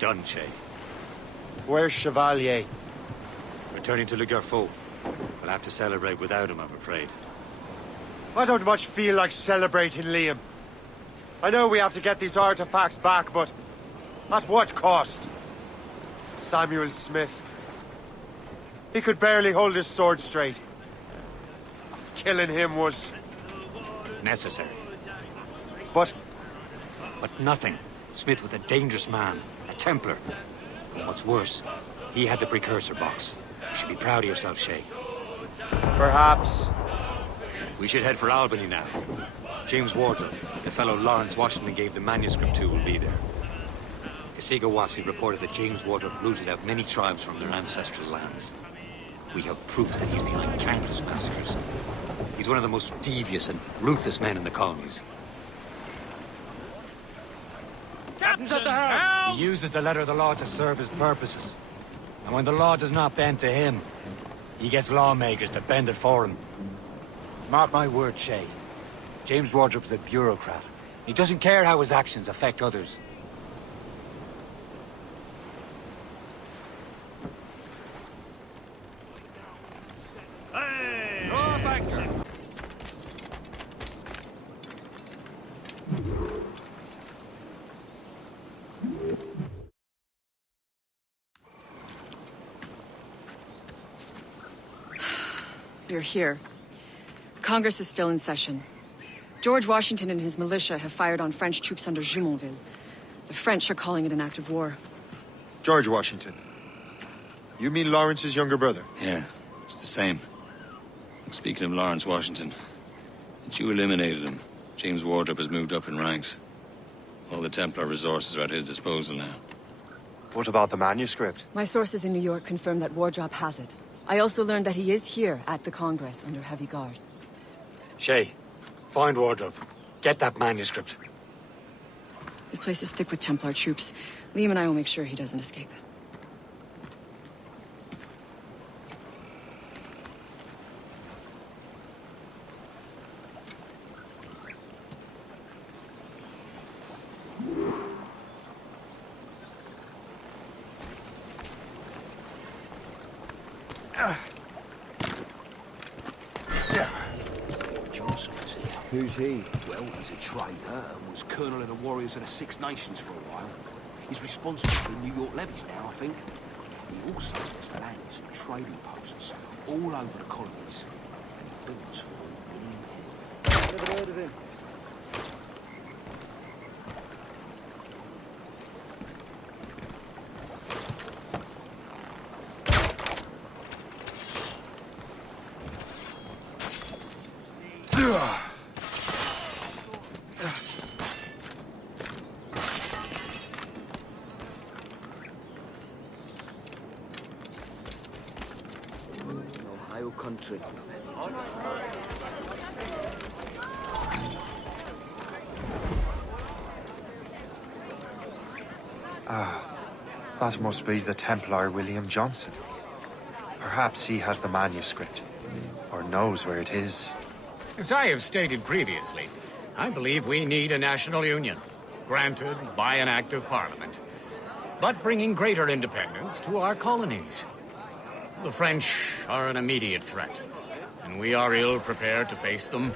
done, Shay. Where's Chevalier? Returning to Le Gerfaut. We'll have to celebrate without him, I'm afraid. I don't much feel like celebrating, Liam. I know we have to get these artifacts back, but at what cost? Samuel Smith. He could barely hold his sword straight. Killing him was... necessary. But But nothing. Smith was a dangerous man, a Templar. And what's worse, he had the precursor box. You should be proud of yourself, Shay. perhaps... We should head for Albany now. James Wardrop, the fellow Lawrence Washington gave the manuscript to, will be there. Kasigawasi reported that James Wardrop rooted out many tribes from their ancestral lands. We have proof that he's behind countless massacres. He's one of the most devious and ruthless men in the colonies. Captain's at the helm! He uses the letter of the law to serve his purposes. And when the law does not bend to him, he gets lawmakers to bend it for him. Mark my word, Shay. James Wardrop's a bureaucrat. He doesn't care how his actions affect others. Hey! Draw back! You're here. Congress is still in session. George Washington and his militia have fired on French troops under Jumonville. The French are calling it an act of war. George Washington. You mean Lawrence's younger brother? Yeah, it's the same. Speaking of Lawrence Washington, since you eliminated him, James Wardrop has moved up in ranks. All the Templar resources are at his disposal now. What about the manuscript? My sources in New York confirm that Wardrop has it. I also learned that he is here at the Congress under heavy guard. Shay, find Wardrop. Get that manuscript. His place is thick with Templar troops. Liam and I will make sure he doesn't escape. Johnson is here. Who's he? Well, he's a traitor and was colonel of the Warriors of the Six Nations for a while. He's responsible for the New York levies now, I think. He also has lands and trading posts all over the colonies. And he built Never heard of him. Ohio country. That must be the Templar William Johnson. Perhaps he has the manuscript, or knows where it is. As I have stated previously, I believe we need a national union, granted by an act of parliament, but bringing greater independence to our colonies. The French are an immediate threat, and we are ill prepared to face them.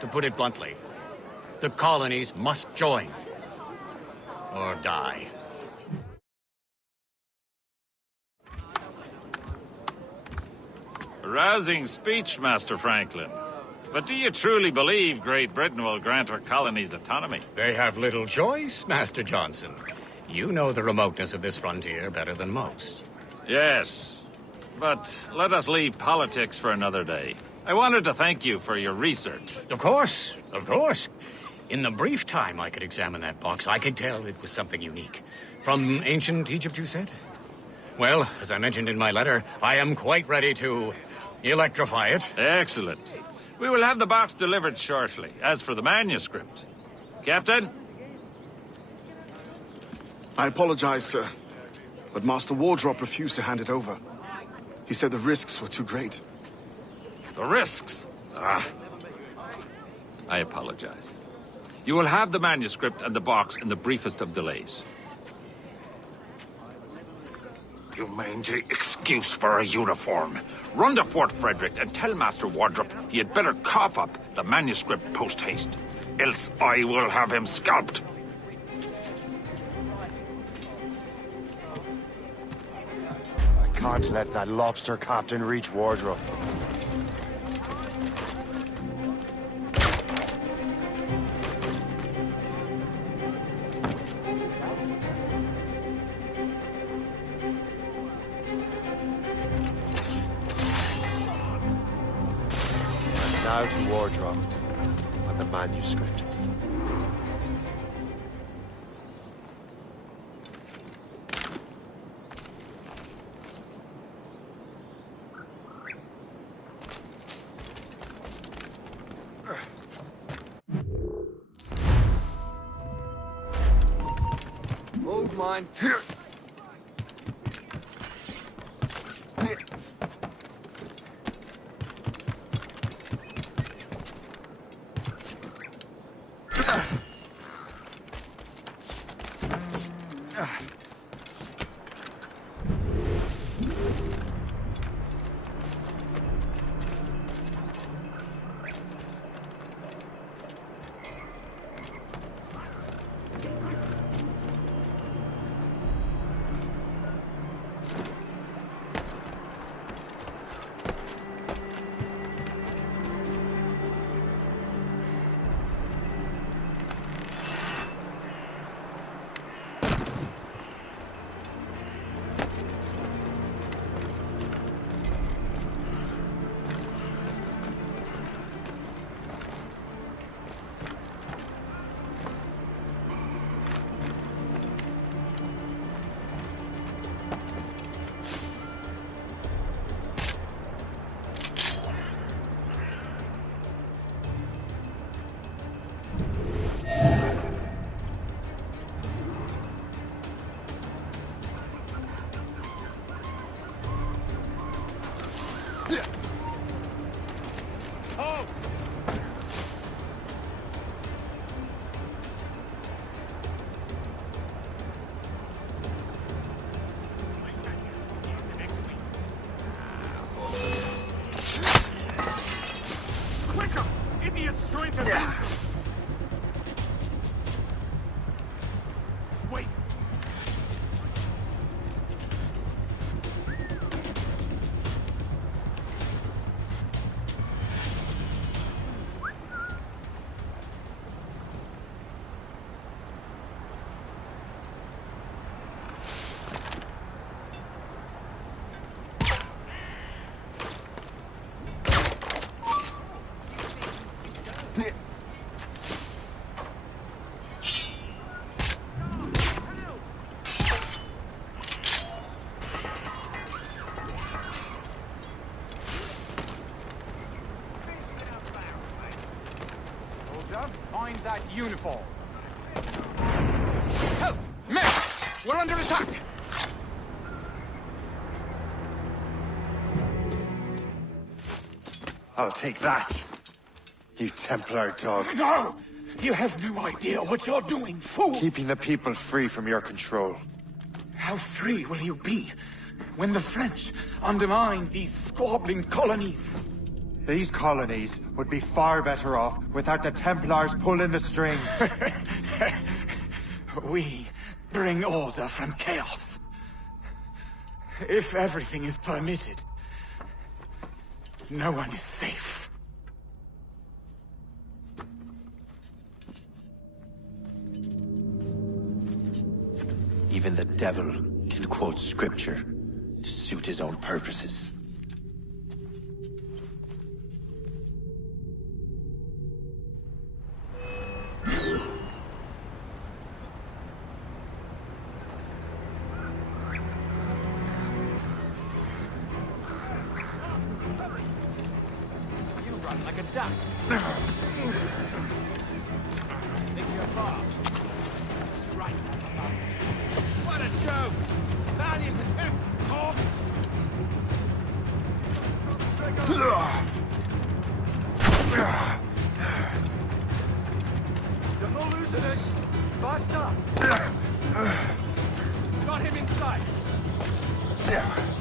To put it bluntly, the colonies must join, or die. A rousing speech, Master Franklin. But do you truly believe Great Britain will grant her colonies autonomy? They have little choice, Master Johnson. You know the remoteness of this frontier better than most. Yes, but let us leave politics for another day. I wanted to thank you for your research. Of course, of course. In the brief time I could examine that box, I could tell it was something unique. From ancient Egypt, you said? Well, as I mentioned in my letter, I am quite ready to electrify it. Excellent. We will have the box delivered shortly. As for the manuscript... Captain? I apologize, sir. But Master Wardrop refused to hand it over. He said the risks were too great. The risks? Ah. I apologize. You will have the manuscript and the box in the briefest of delays. You mangy excuse for a uniform. Run to Fort Frederick and tell Master Wardrop he had better cough up the manuscript post-haste. Else I will have him scalped. I can't let that lobster captain reach Wardrop. Now to Wardrop and the manuscript. Hold mine. Find that uniform. Help! Men! We're under attack! I'll take that, you Templar dog. No! You have no idea what you're doing, fool! Keeping the people free from your control. How free will you be when the French undermine these squabbling colonies? These colonies would be far better off without the Templars pulling the strings. We bring order from chaos. If everything is permitted, no one is safe. Even the devil can quote scripture to suit his own purposes. Like a duck. Think you're fast. Right. What a joke! Valiant attempt, Corpse! You're not losing it. Faster. Got him inside. There.